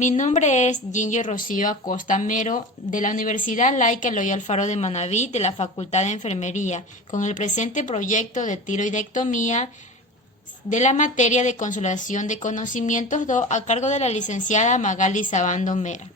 Mi nombre es Ginger Rocío Acosta Mero, de la Universidad Laica Eloy Alfaro de Manabí, de la Facultad de Enfermería, con el presente proyecto de tiroidectomía de la materia de consolidación de conocimientos 2 a cargo de la licenciada Magali Sabando Mera.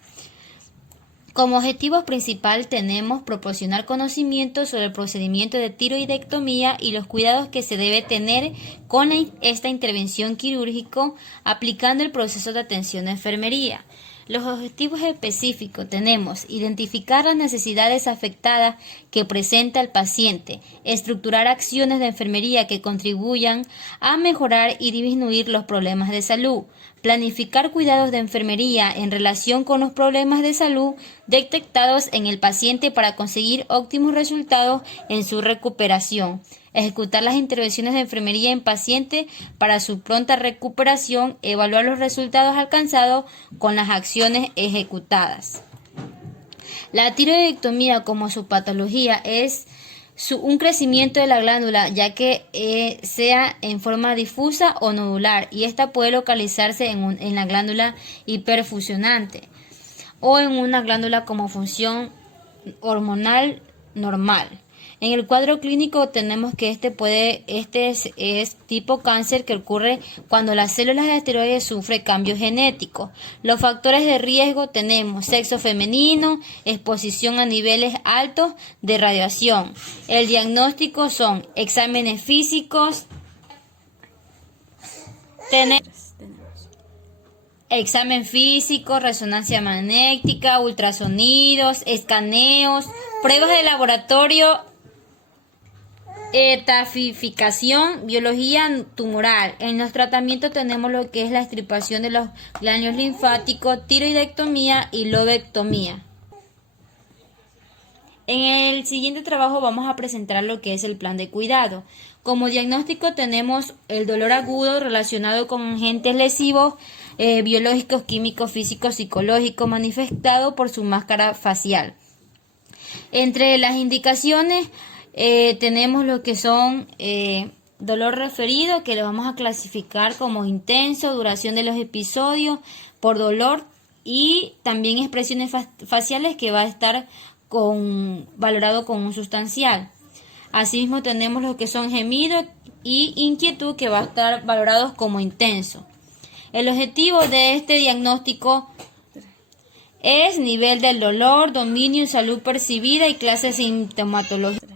Como objetivo principal tenemos proporcionar conocimientos sobre el procedimiento de tiroidectomía y los cuidados que se debe tener con esta intervención quirúrgica aplicando el proceso de atención de enfermería. Los objetivos específicos tenemos identificar las necesidades afectadas que presenta el paciente, estructurar acciones de enfermería que contribuyan a mejorar y disminuir los problemas de salud, planificar cuidados de enfermería en relación con los problemas de salud detectados en el paciente para conseguir óptimos resultados en su recuperación, ejecutar las intervenciones de enfermería en paciente para su pronta recuperación, evaluar los resultados alcanzados con las acciones ejecutadas. La tiroidectomía como su patología es un crecimiento de la glándula, ya que sea en forma difusa o nodular, y esta puede localizarse en la glándula hiperfusionante o en una glándula como función hormonal normal. En el cuadro clínico tenemos que este es tipo cáncer que ocurre cuando las células de la tiroides sufren cambios genéticos. Los factores de riesgo tenemos sexo femenino, exposición a niveles altos de radiación. El diagnóstico son exámenes físicos, examen físico, resonancia magnética, ultrasonidos, escaneos, pruebas de laboratorio, etafificación, biología tumoral. En los tratamientos tenemos lo que es la extirpación de los ganglios linfáticos, tiroidectomía y lobectomía. En el siguiente trabajo vamos a presentar lo que es el plan de cuidado. Como diagnóstico tenemos el dolor agudo relacionado con agentes lesivos, biológicos, químicos, físicos, psicológicos, manifestado por su máscara facial. Entre las indicaciones tenemos lo que son dolor referido, que lo vamos a clasificar como intenso, duración de los episodios por dolor, y también expresiones faciales que va a estar valorado con un sustancial. Asimismo tenemos lo que son gemidos y inquietud, que va a estar valorados como intenso. El objetivo de este diagnóstico es nivel del dolor, dominio y salud percibida y clase sintomatológica.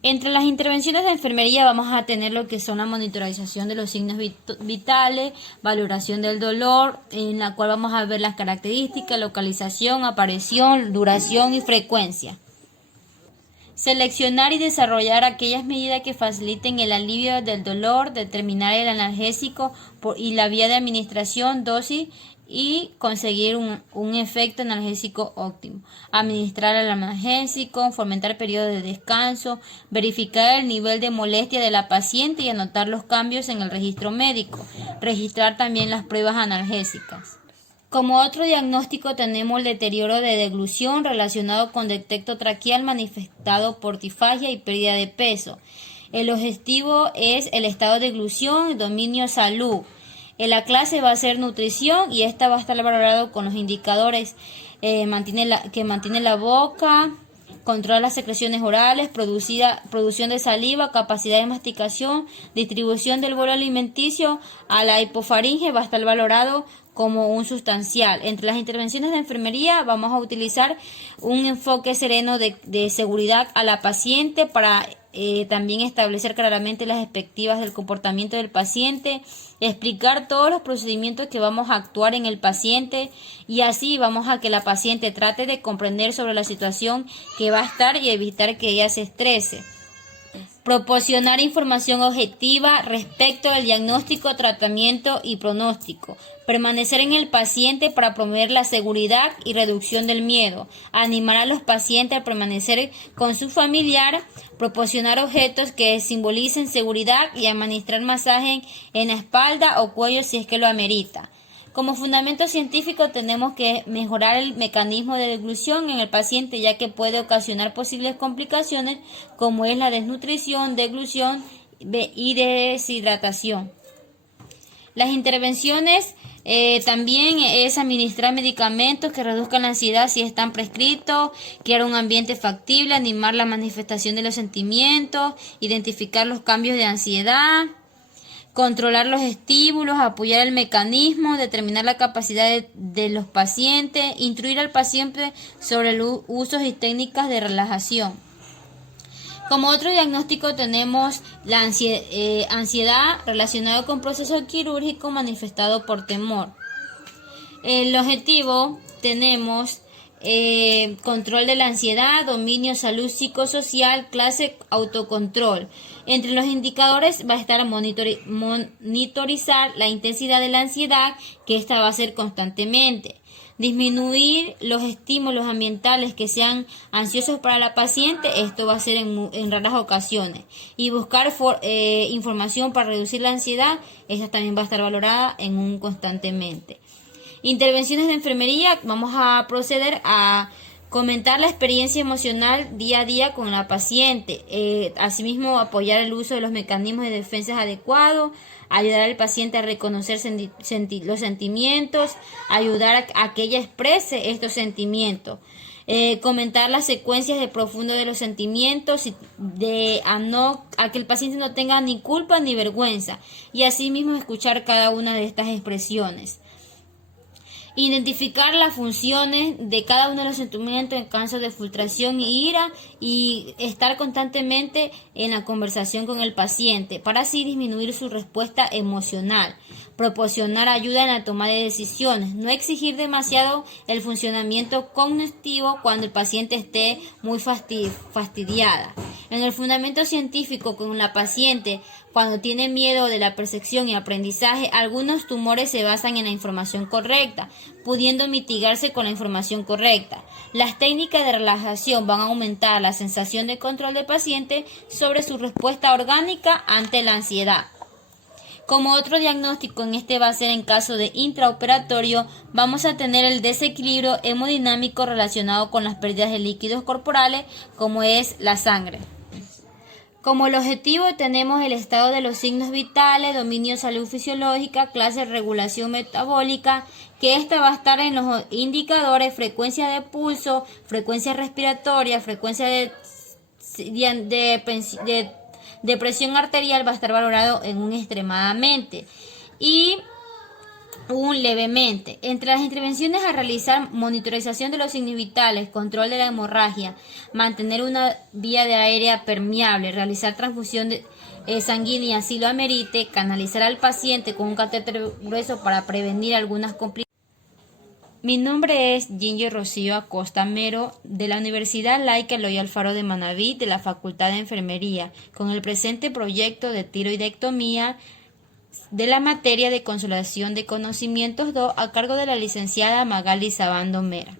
Entre las intervenciones de enfermería vamos a tener lo que son la monitorización de los signos vitales, valoración del dolor, en la cual vamos a ver las características, localización, aparición, duración y frecuencia. Seleccionar y desarrollar aquellas medidas que faciliten el alivio del dolor, determinar el analgésico y la vía de administración, dosis, y conseguir un efecto analgésico óptimo. Administrar el analgésico, fomentar periodos de descanso, verificar el nivel de molestia de la paciente y anotar los cambios en el registro médico. Registrar también las pruebas analgésicas. Como otro diagnóstico tenemos el deterioro de deglución relacionado con defecto traqueal manifestado por tifagia y pérdida de peso. El objetivo es el estado de deglución y dominio salud. En la clase va a ser nutrición, y esta va a estar valorado con los indicadores que mantiene la boca, controla las secreciones orales, producción de saliva, capacidad de masticación, distribución del bolo alimenticio a la hipofaringe, va a estar valorado como un sustancial. Entre las intervenciones de enfermería vamos a utilizar un enfoque sereno de seguridad a la paciente para también establecer claramente las expectativas del comportamiento del paciente, explicar todos los procedimientos que vamos a actuar en el paciente, y así vamos a que la paciente trate de comprender sobre la situación que va a estar y evitar que ella se estrese. Proporcionar información objetiva respecto del diagnóstico, tratamiento y pronóstico. Permanecer en el paciente para promover la seguridad y reducción del miedo. Animar a los pacientes a permanecer con su familiar. Proporcionar objetos que simbolicen seguridad y administrar masaje en la espalda o cuello si es que lo amerita. Como fundamento científico tenemos que mejorar el mecanismo de deglución en el paciente, ya que puede ocasionar posibles complicaciones como es la desnutrición, deglución y deshidratación. Las intervenciones También es administrar medicamentos que reduzcan la ansiedad si están prescritos, crear un ambiente factible, animar la manifestación de los sentimientos, identificar los cambios de ansiedad, controlar los estímulos, apoyar el mecanismo, determinar la capacidad de los pacientes, instruir al paciente sobre los usos y técnicas de relajación. Como otro diagnóstico tenemos la ansiedad relacionada con proceso quirúrgico manifestado por temor. El objetivo tenemos control de la ansiedad, dominio, salud psicosocial, clase, autocontrol. Entre los indicadores va a estar monitorizar la intensidad de la ansiedad, que esta va a ser constantemente. Disminuir los estímulos ambientales que sean ansiosos para la paciente, esto va a ser en raras ocasiones. Y buscar información para reducir la ansiedad, esta también va a estar valorada constantemente. Intervenciones de enfermería, vamos a proceder a comentar la experiencia emocional día a día con la paciente, asimismo apoyar el uso de los mecanismos de defensa adecuados, ayudar al paciente a reconocer los sentimientos, ayudar a que ella exprese estos sentimientos, comentar las secuencias de profundo de los sentimientos, a que el paciente no tenga ni culpa ni vergüenza, y asimismo escuchar cada una de estas expresiones. Identificar las funciones de cada uno de los sentimientos en caso de frustración y ira, y estar constantemente en la conversación con el paciente para así disminuir su respuesta emocional. Proporcionar ayuda en la toma de decisiones. No exigir demasiado el funcionamiento cognitivo cuando el paciente esté muy fastidiada. En el fundamento científico con la paciente, cuando tiene miedo de la percepción y aprendizaje, algunos tumores se basan en la información correcta, pudiendo mitigarse con la información correcta. Las técnicas de relajación van a aumentar la sensación de control del paciente sobre su respuesta orgánica ante la ansiedad. Como otro diagnóstico, va a ser en caso de intraoperatorio, vamos a tener el desequilibrio hemodinámico relacionado con las pérdidas de líquidos corporales, como es la sangre. Como el objetivo tenemos el estado de los signos vitales, dominio de salud fisiológica, clase de regulación metabólica, que esta va a estar en los indicadores frecuencia de pulso, frecuencia respiratoria, frecuencia de presión arterial, va a estar valorado en un extremadamente y un levemente. Entre las intervenciones a realizar, monitorización de los signos vitales, control de la hemorragia, mantener una vía de aérea permeable, realizar transfusión sanguínea si lo amerite, canalizar al paciente con un catéter grueso para prevenir algunas complicaciones. Mi nombre es Ginger Rocío Acosta Mero, de la Universidad Laica Eloy Alfaro de Manabí, de la Facultad de Enfermería, con el presente proyecto de tiroidectomía de la materia de consolidación de conocimientos 2 a cargo de la licenciada Magali Sabando Mera.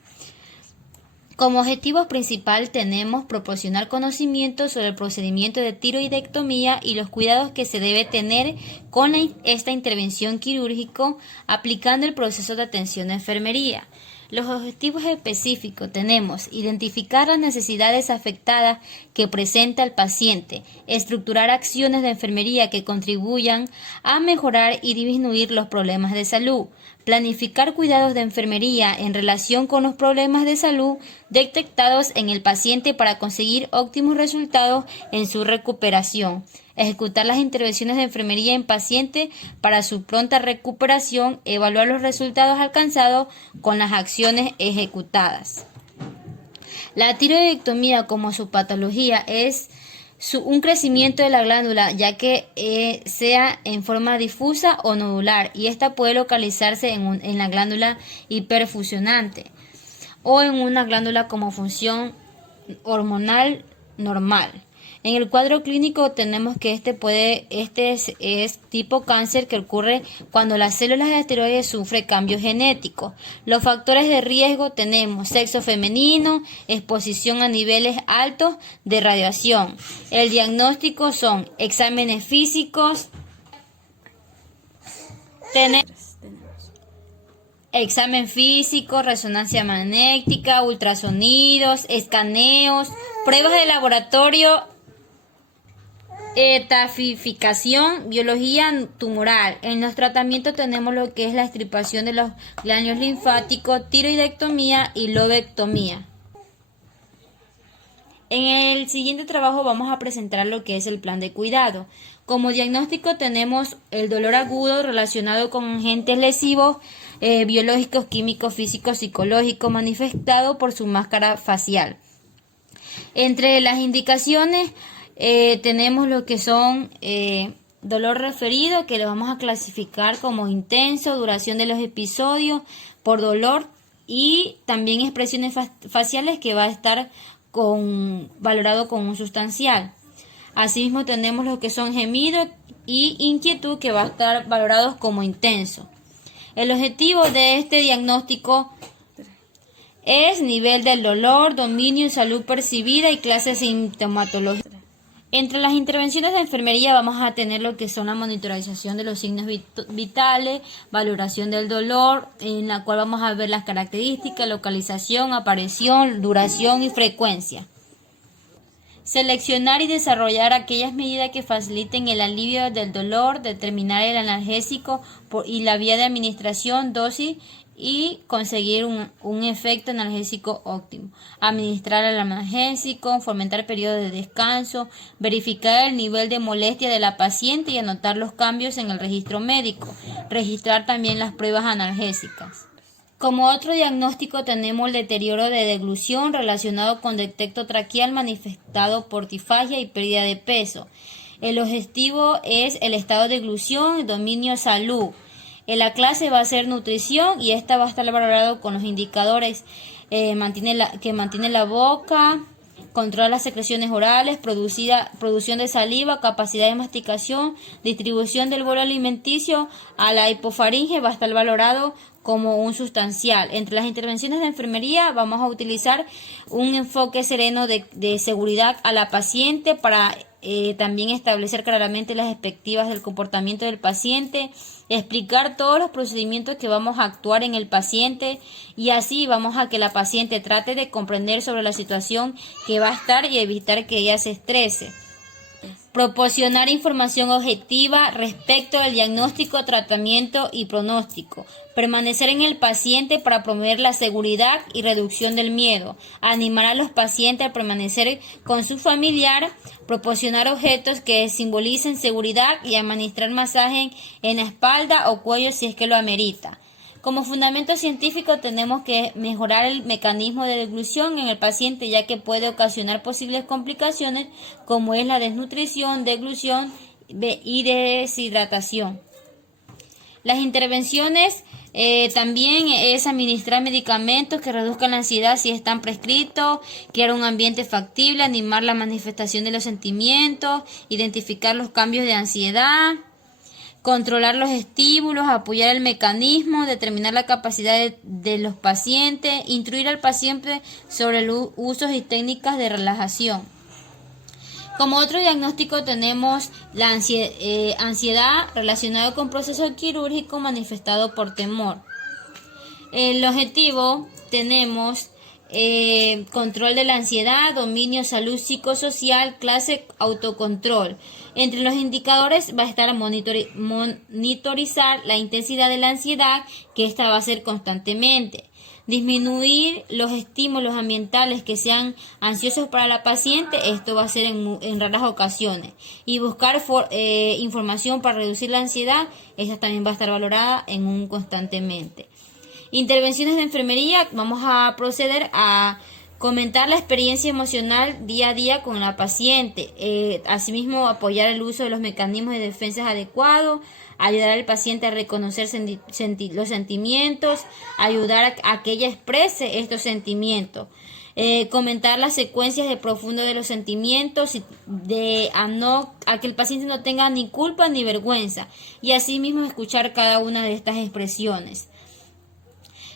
Como objetivo principal tenemos proporcionar conocimientos sobre el procedimiento de tiroidectomía y los cuidados que se debe tener con esta intervención quirúrgica aplicando el proceso de atención de enfermería. Los objetivos específicos tenemos identificar las necesidades afectadas que presenta el paciente, estructurar acciones de enfermería que contribuyan a mejorar y disminuir los problemas de salud, planificar cuidados de enfermería en relación con los problemas de salud detectados en el paciente para conseguir óptimos resultados en su recuperación, ejecutar las intervenciones de enfermería en paciente para su pronta recuperación, evaluar los resultados alcanzados con las acciones ejecutadas. La tiroidectomía como su patología es un crecimiento de la glándula, ya que sea en forma difusa o nodular, y esta puede localizarse en la glándula hiperfusionante o en una glándula como función hormonal normal. En el cuadro clínico tenemos que este es tipo cáncer que ocurre cuando las células de tiroides sufren cambios genéticos. Los factores de riesgo tenemos sexo femenino, exposición a niveles altos de radiación. El diagnóstico son exámenes físicos, examen físico, resonancia magnética, ultrasonidos, escaneos, pruebas de laboratorio Etafificación, biología tumoral. En los tratamientos tenemos lo que es la extirpación de los ganglios linfáticos, tiroidectomía y lobectomía. En el siguiente trabajo vamos a presentar lo que es el plan de cuidado. Como diagnóstico tenemos el dolor agudo relacionado con agentes lesivos, biológicos, químicos, físicos, psicológicos, manifestado por su máscara facial. Entre las indicaciones tenemos lo que son dolor referido, que lo vamos a clasificar como intenso, duración de los episodios por dolor y también expresiones faciales que va a estar valorado con un sustancial. Asimismo tenemos lo que son gemidos y inquietud, que va a estar valorados como intenso. El objetivo de este diagnóstico es nivel del dolor, dominio y salud percibida y clase sintomatológica. Entre las intervenciones de enfermería vamos a tener lo que son la monitorización de los signos vitales, valoración del dolor, en la cual vamos a ver las características, localización, aparición, duración y frecuencia. Seleccionar y desarrollar aquellas medidas que faciliten el alivio del dolor, determinar el analgésico y la vía de administración, dosis y conseguir un efecto analgésico óptimo. Administrar el analgésico, fomentar periodos de descanso, verificar el nivel de molestia de la paciente y anotar los cambios en el registro médico. Registrar también las pruebas analgésicas. Como otro diagnóstico tenemos el deterioro de deglución relacionado con defecto traqueal manifestado por tifagia y pérdida de peso. El objetivo es el estado de deglución, dominio, salud. En la clase va a ser nutrición y esta va a estar valorado con los indicadores que mantiene la boca, controla las secreciones orales, producción de saliva, capacidad de masticación, distribución del bolo alimenticio a la hipofaringe va a estar valorado como un sustancial. Entre las intervenciones de enfermería vamos a utilizar un enfoque sereno de seguridad a la paciente para también establecer claramente las expectativas del comportamiento del paciente, explicar todos los procedimientos que vamos a actuar en el paciente y así vamos a que la paciente trate de comprender sobre la situación que va a estar y evitar que ella se estrese. Proporcionar información objetiva respecto al diagnóstico, tratamiento y pronóstico. Permanecer en el paciente para promover la seguridad y reducción del miedo. Animar a los pacientes a permanecer con su familiar. Proporcionar objetos que simbolicen seguridad y administrar masaje en la espalda o cuello si es que lo amerita. Como fundamento científico tenemos que mejorar el mecanismo de deglución en el paciente, ya que puede ocasionar posibles complicaciones como es la desnutrición, deglución y deshidratación. Las intervenciones también es administrar medicamentos que reduzcan la ansiedad si están prescritos, crear un ambiente factible, animar la manifestación de los sentimientos, identificar los cambios de ansiedad, controlar los estímulos, apoyar el mecanismo, determinar la capacidad de los pacientes, instruir al paciente sobre los usos y técnicas de relajación. Como otro diagnóstico tenemos la ansiedad relacionada con proceso quirúrgico manifestado por temor. El objetivo tenemos control de la ansiedad, dominio, salud psicosocial, clase, autocontrol. Entre los indicadores va a estar monitorizar la intensidad de la ansiedad, que esta va a ser constantemente. Disminuir los estímulos ambientales que sean ansiosos para la paciente, esto va a ser en raras ocasiones. Y buscar información para reducir la ansiedad, esta también va a estar valorada constantemente. Intervenciones de enfermería, vamos a proceder a comentar la experiencia emocional día a día con la paciente, asimismo apoyar el uso de los mecanismos de defensa adecuados, ayudar al paciente a reconocer los sentimientos, ayudar a que ella exprese estos sentimientos, comentar las secuencias de profundo de los sentimientos, a que el paciente no tenga ni culpa ni vergüenza y asimismo escuchar cada una de estas expresiones.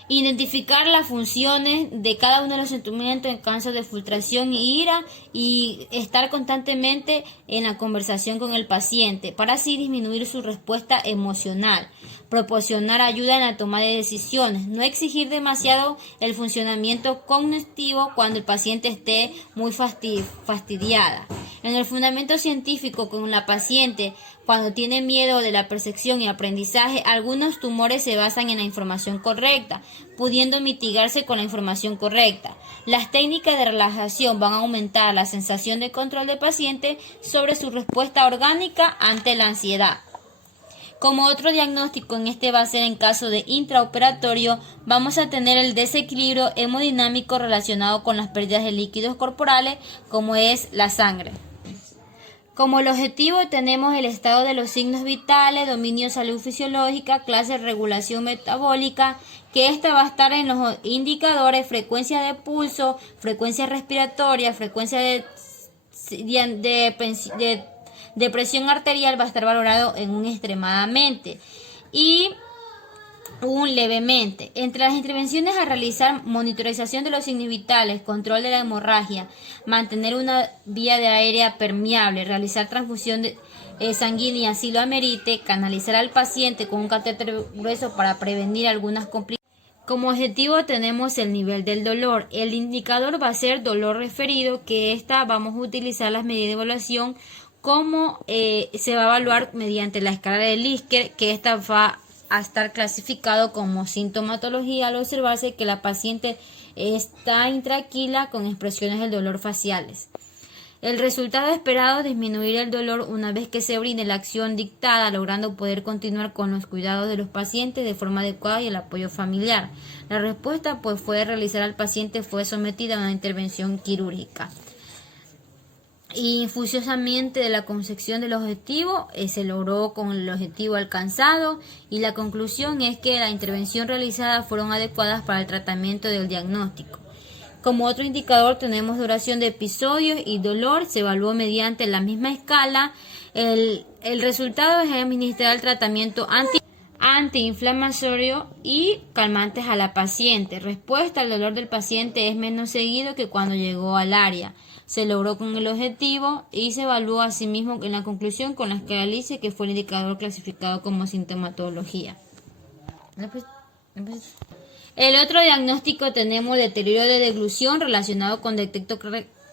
Identificar las funciones de cada uno de los sentimientos en caso de frustración y ira y estar constantemente en la conversación con el paciente para así disminuir su respuesta emocional. Proporcionar ayuda en la toma de decisiones. No exigir demasiado el funcionamiento cognitivo cuando el paciente esté muy fastidiada. En el fundamento científico con la paciente, cuando tiene miedo de la percepción y aprendizaje, algunos tumores se basan en la información correcta, pudiendo mitigarse con la información correcta. Las técnicas de relajación van a aumentar la sensación de control del paciente sobre su respuesta orgánica ante la ansiedad. Como otro diagnóstico, en este va a ser en caso de intraoperatorio, vamos a tener el desequilibrio hemodinámico relacionado con las pérdidas de líquidos corporales, como es la sangre. Como el objetivo tenemos el estado de los signos vitales, dominio de salud fisiológica, clase de regulación metabólica, que esta va a estar en los indicadores frecuencia de pulso, frecuencia respiratoria, frecuencia de presión arterial, va a estar valorado en un extremadamente y un levemente. Entre las intervenciones a realizar: monitorización de los signos vitales, control de la hemorragia, mantener una vía de aérea permeable, realizar transfusión sanguínea si lo amerite, canalizar al paciente con un catéter grueso para prevenir algunas complicaciones. Como objetivo tenemos el nivel del dolor. El indicador va a ser dolor referido, que vamos a utilizar las medidas de evaluación como se va a evaluar mediante la escala de Likert, que esta va a estar clasificado como sintomatología al observarse que la paciente está intranquila con expresiones del dolor faciales. El resultado esperado es disminuir el dolor una vez que se brinde la acción dictada, logrando poder continuar con los cuidados de los pacientes de forma adecuada y el apoyo familiar. La respuesta fue realizar al paciente fue sometida a una intervención quirúrgica. Y infusiosamente de la concepción del objetivo se logró con el objetivo alcanzado, y la conclusión es que la intervención realizada fueron adecuadas para el tratamiento del diagnóstico. Como otro indicador tenemos duración de episodios y dolor, se evaluó mediante la misma escala. El resultado es administrar el tratamiento antiinflamatorio y calmantes a la paciente. Respuesta: al dolor del paciente es menos seguido que cuando llegó al área. Se logró con el objetivo y se evaluó asimismo en la conclusión con la escala Likert, que fue el indicador clasificado como sintomatología. El otro diagnóstico tenemos deterioro de deglución relacionado con defecto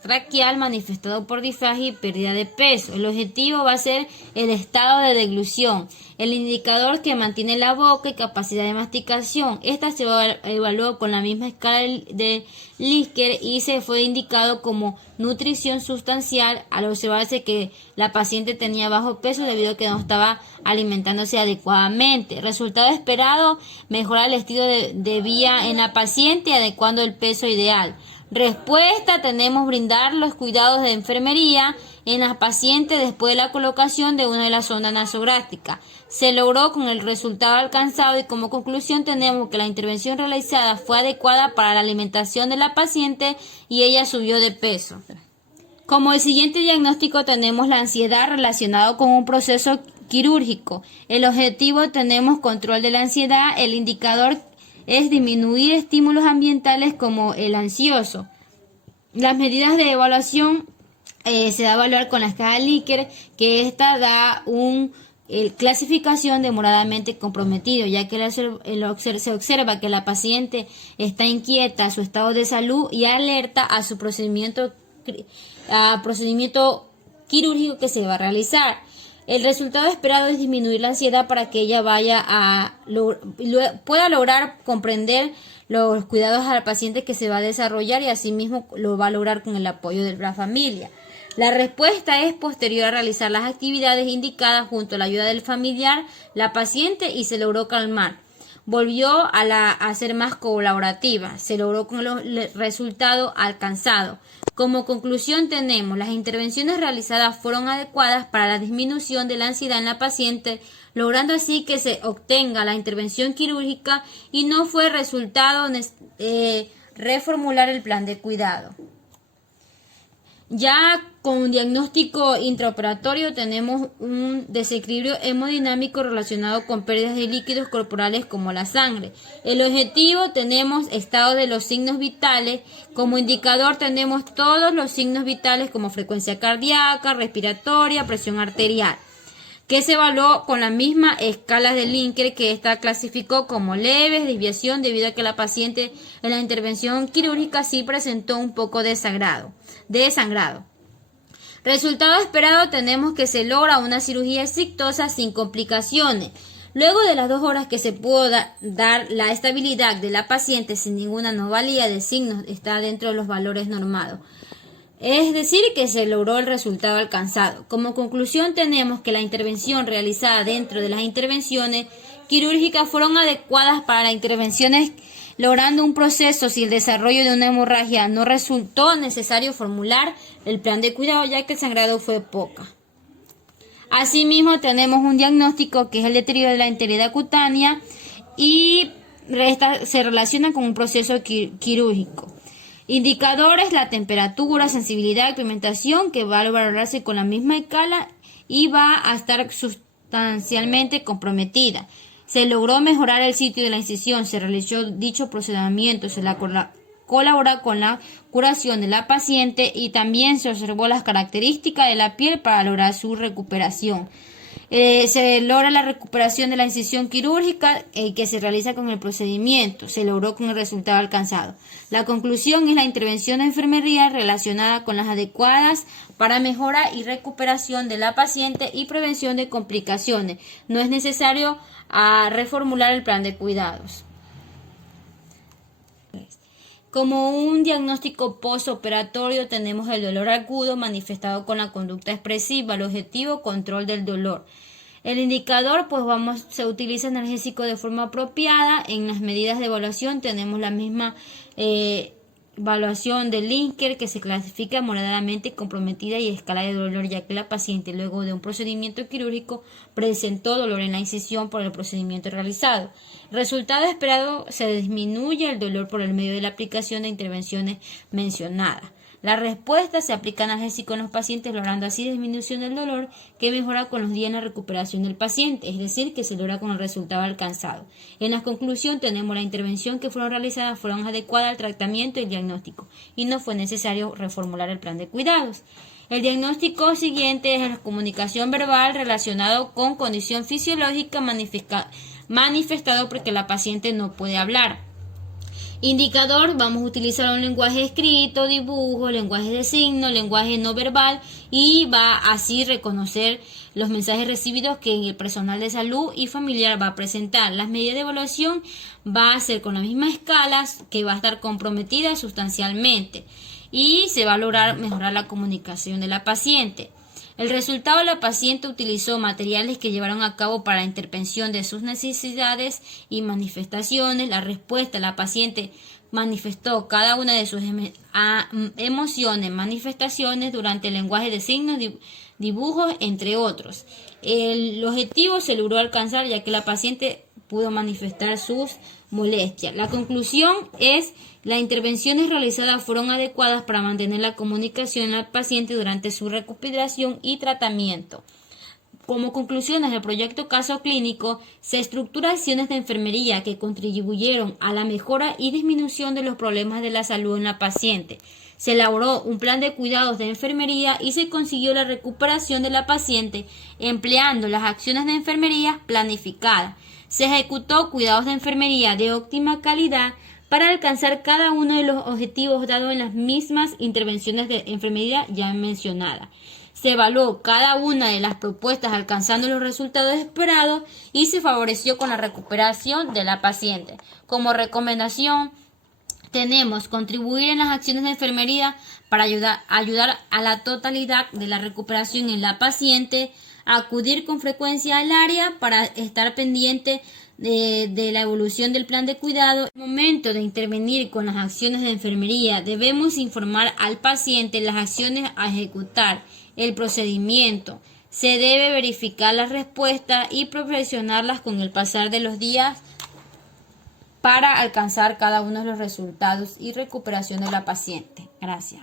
traqueal manifestado por disfagia y pérdida de peso. El objetivo va a ser el estado de deglución, el indicador que mantiene la boca y capacidad de masticación. Esta se evaluó con la misma escala de Likert y se fue indicado como nutrición sustancial al observarse que la paciente tenía bajo peso debido a que no estaba alimentándose adecuadamente. Resultado esperado: mejorar el estilo de vida en la paciente adecuando el peso ideal. Respuesta: tenemos brindar los cuidados de enfermería en las pacientes después de la colocación de una de las sondas nasogástricas. Se logró con el resultado alcanzado y como conclusión tenemos que la intervención realizada fue adecuada para la alimentación de la paciente y ella subió de peso. Como el siguiente diagnóstico tenemos la ansiedad relacionado con un proceso quirúrgico. El objetivo tenemos control de la ansiedad. El indicador es disminuir estímulos ambientales como el ansioso. Las medidas de evaluación se da a evaluar con la escala Likert, que esta da clasificación de moderadamente comprometido, ya que se observa que la paciente está inquieta, su estado de salud y alerta a su procedimiento quirúrgico que se va a realizar. El resultado esperado es disminuir la ansiedad para que ella pueda lograr comprender los cuidados al paciente que se va a desarrollar y asimismo lo va a lograr con el apoyo de la familia. La respuesta es posterior a realizar las actividades indicadas junto a la ayuda del familiar, la paciente, y se logró calmar. Volvió a ser más colaborativa. Se logró con el resultado alcanzado. Como conclusión tenemos: las intervenciones realizadas fueron adecuadas para la disminución de la ansiedad en la paciente, logrando así que se obtenga la intervención quirúrgica y no fue resultado reformular el plan de cuidado. Ya con diagnóstico intraoperatorio tenemos un desequilibrio hemodinámico relacionado con pérdidas de líquidos corporales como la sangre. El objetivo tenemos estado de los signos vitales. Como indicador tenemos todos los signos vitales como frecuencia cardíaca, respiratoria, presión arterial, que se evaluó con la misma escala de Likert, que esta clasificó como leves, desviación debido a que la paciente en la intervención quirúrgica sí presentó un poco de sangrado. Resultado esperado, tenemos que se logra una cirugía exitosa sin complicaciones. Luego de las 2 horas que se pudo dar la estabilidad de la paciente sin ninguna anomalía de signos está dentro de los valores normados. Es decir, que se logró el resultado alcanzado. Como conclusión tenemos que la intervención realizada dentro de las intervenciones quirúrgicas fueron adecuadas para las intervenciones, logrando un proceso si el desarrollo de una hemorragia no resultó necesario formular el plan de cuidado ya que el sangrado fue poca. Asimismo tenemos un diagnóstico que es el deterioro de la integridad cutánea y se relaciona con un proceso quirúrgico. Indicadores: la temperatura, sensibilidad, pigmentación, que va a valorarse con la misma escala y va a estar sustancialmente comprometida. Se logró mejorar el sitio de la incisión, se realizó dicho procedimiento, se colabora con la curación de la paciente y también se observó las características de la piel para lograr su recuperación. Se logra la recuperación de la incisión quirúrgica que se realiza con el procedimiento. Se logró con el resultado alcanzado. La conclusión es la intervención de enfermería relacionada con las adecuadas para mejora y recuperación de la paciente y prevención de complicaciones. No es necesario reformular el plan de cuidados. Como un diagnóstico postoperatorio tenemos el dolor agudo manifestado con la conducta expresiva, el objetivo control del dolor. El indicador se utiliza analgésico de forma apropiada. En las medidas de evaluación tenemos la misma evaluación del Linker, que se clasifica moderadamente comprometida y escala de dolor, ya que la paciente luego de un procedimiento quirúrgico presentó dolor en la incisión por el procedimiento realizado. Resultado esperado: se disminuye el dolor por el medio de la aplicación de intervenciones mencionadas. La respuesta: se aplica analgésico en los pacientes, logrando así disminución del dolor que mejora con los días en la recuperación del paciente, es decir, que se logra con el resultado alcanzado. En la conclusión tenemos la intervención que fueron realizadas fueron adecuadas al tratamiento y el diagnóstico y no fue necesario reformular el plan de cuidados. El diagnóstico siguiente es la comunicación verbal relacionado con condición fisiológica manifestado porque la paciente no puede hablar. Indicador: vamos a utilizar un lenguaje escrito, dibujo, lenguaje de signos, lenguaje no verbal y va así reconocer los mensajes recibidos que el personal de salud y familiar va a presentar. Las medidas de evaluación va a ser con la misma escala que va a estar comprometida sustancialmente y se va a lograr mejorar la comunicación de la paciente. El resultado: la paciente utilizó materiales que llevaron a cabo para la intervención de sus necesidades y manifestaciones. La respuesta: la paciente manifestó cada una de sus emociones, manifestaciones durante el lenguaje de signos, dibujos, entre otros. El objetivo se logró alcanzar ya que la paciente pudo manifestar sus molestias. La conclusión es: las intervenciones realizadas fueron adecuadas para mantener la comunicación al paciente durante su recuperación y tratamiento. Como conclusiones del proyecto caso clínico, se estructura acciones de enfermería que contribuyeron a la mejora y disminución de los problemas de la salud en la paciente. Se elaboró un plan de cuidados de enfermería y se consiguió la recuperación de la paciente empleando las acciones de enfermería planificadas. Se ejecutó cuidados de enfermería de óptima calidad para alcanzar cada uno de los objetivos dados en las mismas intervenciones de enfermería ya mencionadas. Se evaluó cada una de las propuestas alcanzando los resultados esperados y se favoreció con la recuperación de la paciente. Como recomendación tenemos contribuir en las acciones de enfermería para ayudar a la totalidad de la recuperación en la paciente, acudir con frecuencia al área para estar pendiente de la evolución del plan de cuidado. En el momento de intervenir con las acciones de enfermería, debemos informar al paciente las acciones a ejecutar, el procedimiento. Se debe verificar las respuestas y perfeccionarlas con el pasar de los días para alcanzar cada uno de los resultados y recuperación de la paciente. Gracias.